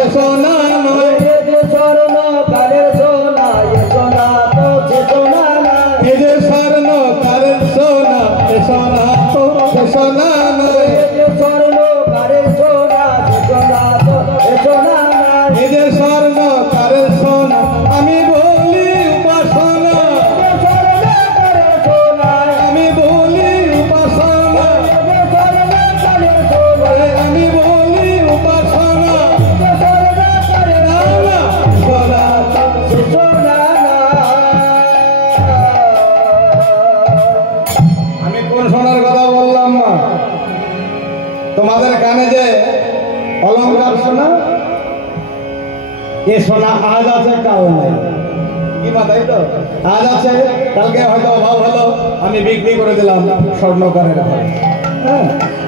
সে সোনা নয়, স্বর্ণ কালের সোনা এ সোনা তো সে সোনা নয়। এই যে স্বর্ণ কালের সোনা এ সোনা তো সে সোনা নয়, স্বর্ণ কালের সোনা সে সোনা তো এ সোনা নয়। এই যে স্বর্ণ কালের সোনা আমি বলি উপাসনা, স্বর্ণ কালের সোনা আমি বলি উপাসনা, স্বর্ণ কালের সোনা আমি বলি উপাসনা। স্বর্ণ কালের না না সোনা সে সোনা আমি কোন সোনার কথা বললাম না? তোমাদের কানে যে অলংকার সোনা, এ সোনা আজ আছে কাল নাই, কি মা তাই তো? আজ আছে, কালকে হয়তো অভাব হলো, আমি বিক্রি করে দিলাম স্বর্ণকারের ঘরে। হ্যাঁ,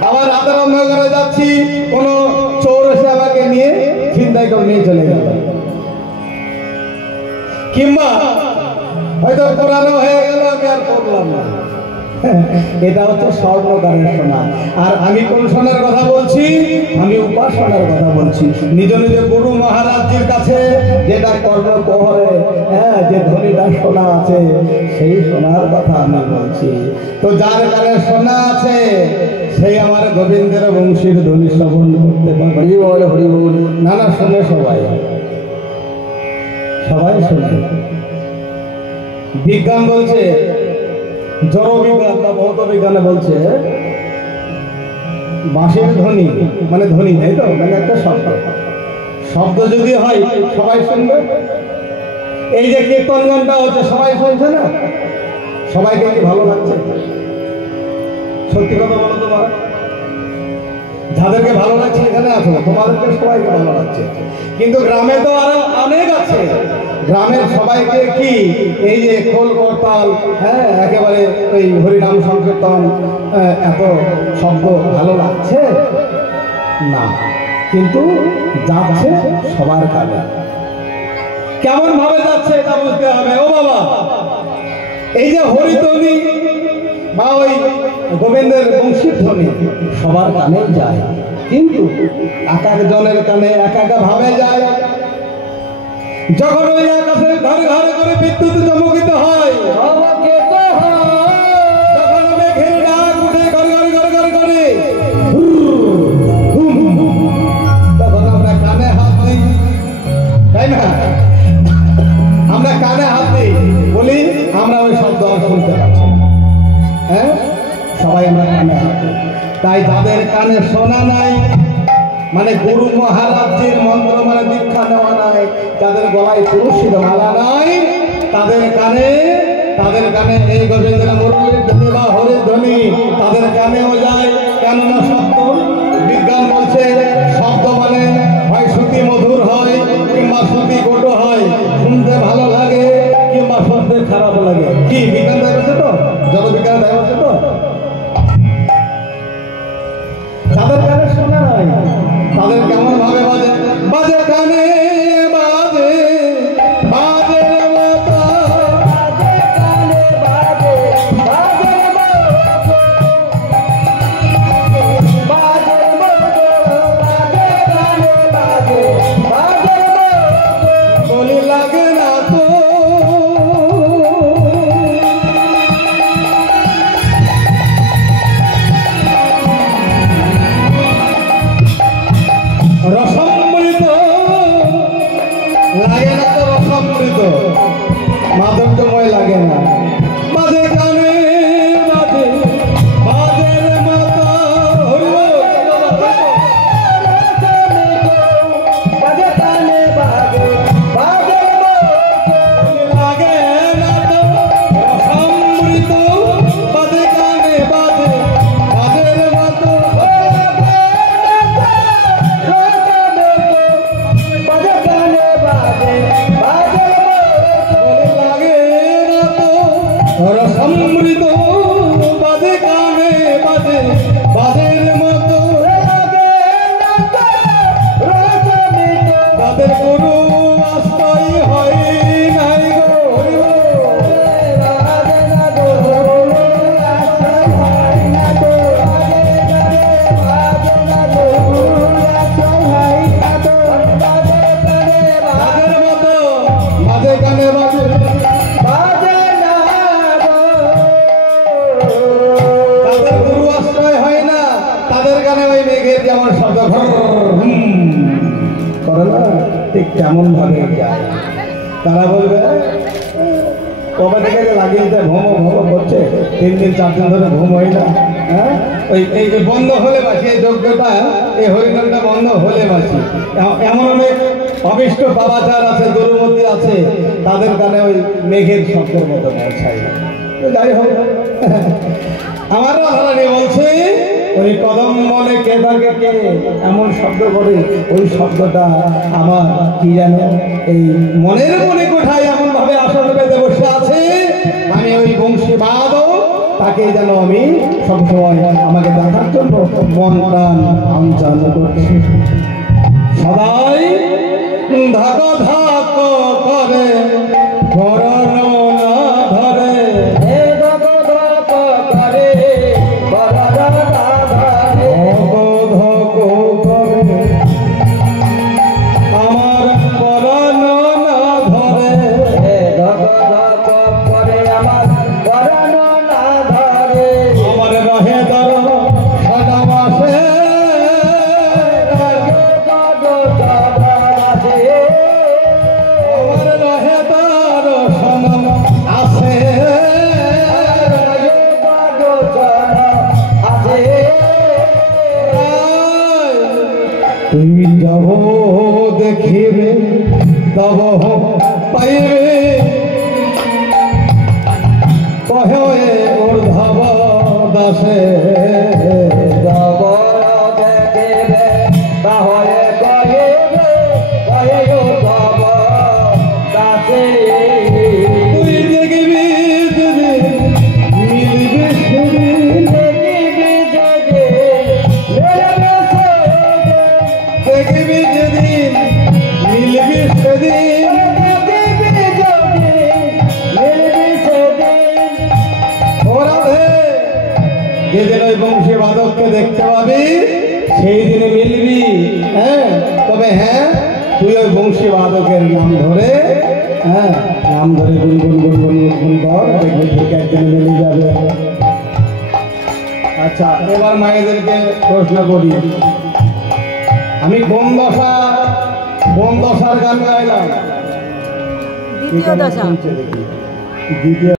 আবার রাতের অন্ধকারে যাচ্ছি, কোনো চোর এসে আমাকে নিয়ে ছিনতাই করে নিয়ে চলে গেল, কিংবা হয়তো পুরানো হয়ে গেল, আমি আর করলাম না। এটা হচ্ছে স্বর্ণকারের সোনা। আর আমি কোন সোনার কথা বলছি? আমি উপাসনার কথা বলছি। নিজ নিজ গুরু মহারাজজির কাছে যেটা কর্ণকোহরে যে ধনীটা সোনা আছে, সেই সোনার কথা আমি বলছি। তো যার কানে সোনা আছে, সেই আমার গোবিন্দের বংশীর ধনী শ্রবণ করতে পারে। হরি বল হরি বল। না না, শোনে সবাই, সবাই শোনে। বিজ্ঞান বলছে, জড় বিজ্ঞান বা ভৌত বিজ্ঞানে বলছে, বাঁশির ধ্বনি মানে ধ্বনি, তাই তো, মানে একটা শব্দ, শব্দ যদি হয় সবাই শুনবে। এই যে কীর্তন গানটা হচ্ছে, সবাই শুনছে না? সবাইকে কি ভালো লাগছে? সত্যি কথা বলো তোমার, যাদেরকে ভালো লাগছে এখানে আছো, তোমাদেরকে সবাইকে ভালো লাগছে। কিন্তু গ্রামে তো আরো অনেক আছে, গ্রামের সবাইকে কি এই যে খোল করতাল, একেবারে ওই হরিনাম সংকীর্তন, এত শব্দ ভালো লাগছে না, কিন্তু যাচ্ছে সবার কানে। কেমন ভাবে যাচ্ছে এটা বুঝতে হবে। ও বাবা, এই যে হরিধ্বনি বা ওই গোবিন্দের বংশীর ধ্বনি সবার কানে যায়, কিন্তু এক একজনের কানে এক এক ভাবে যায়। যখন ওই আকাশের ঘরে ঘরে করে বিদ্যুৎ চমকিত হয়, আমাকে তো যখন মেঘের ডাক উঠে ঘরে ঘরে ঘরে ঘরে করে, তখন আমরা কানে হাত দিই, তাই না? আমরা কানে হাত দিই, বলি আমরা ওই শব্দ আর শুনতে পাচ্ছি না। হ্যাঁ, সবাই আমরা কানে হাত দিই। তাই যাদের কানে শোনা নাই, মানে গুরু মহারাজের মন্ত্র মানে দীক্ষা নেওয়া নাই, যাদের গলায় তুলসীর মালা নাই, তাদের কানে এই গোবিন্দের মুরলীর ধ্বনি বা হরির ধ্বনি তাদের কানেও যায়। কেননা শব্দ বিজ্ঞান বলছে, শব্দ মানে হয় শ্রুতি মধুর হয় কিংবা শ্রুতি কটু হয়, শুনতে ভালো লাগে কিংবা শুনতে খারাপ লাগে। কি বিজ্ঞান দেয় বলছে তো, জলবিজ্ঞান দেয় বলছে তো। যাদের কানে শোনা নাই, তাদের কেমন ভাবে বাজে? বাজে কানে বাজে, বাজে রে মাতা, বাজে কানে বাজে, বাজে বাজে বাজে ঘর করে না, ঠিক কেমন ভাবে যায়। তারা বলবে কবে থেকে লাগিয়ে ঘুমো ঘুমো করছে, 3 দিন 4 দিন ধরে ঘুম হয় না। হ্যাঁ, এই বন্ধ হলে বাসি, এই যজ্ঞটা, এই হরিনামটা বন্ধ হলে বাসি। এমন অনেক অবিষ্ট বাবাচার আছে, দুর্মতি আছে, তাদের কানে ওই মেঘের শব্দের মতো পৌঁছায়। যাই হোক, আমার রাধারানী বলছে ওই কদম বলে কে থাকে কে এমন শব্দ করে, ওই শব্দটা আমার কি জানো এই মনের মনে কোঠায় এমন ভাবে আসন পেতে বসে আছে। আমি ওই বংশীবাদ তাকে যেন আমি সবসময় আমাকে দেখার জন্য মন প্রাণ আঞ্চল করছি। সদাই ধাক ধাক করে করণ না ধরে, আমার পরাণ না ধরে, আমার রহে দর সাদা মাসে, আমার রহে দর সনম আছে। তুমি যাব দেখিবে তব পাইবে, কহে ঊর্ধ্ব দাসে, তাহলে তুই দেখবি যদি মিলবে সেদিন, দেখবি যেদিন মিলবে সেদিন, যেদিন ওই বংশী বাদককে দেখতে পাবি সেই দিনে মিলবি। হ্যাঁ, তবে হ্যাঁ তুই ওই বংশী বাদকের নাম ধরে, হ্যাঁ নাম ধরে গুনগুন গুনগুন গুনগুন কর, দেখবি ঠিক একদিন মিলে যাবে। আচ্ছা, এবার মায়েদেরকে প্রশ্ন করি, আমি কোন দশার গান গাইলাম? দ্বিতীয় দশা। দ্বিতীয়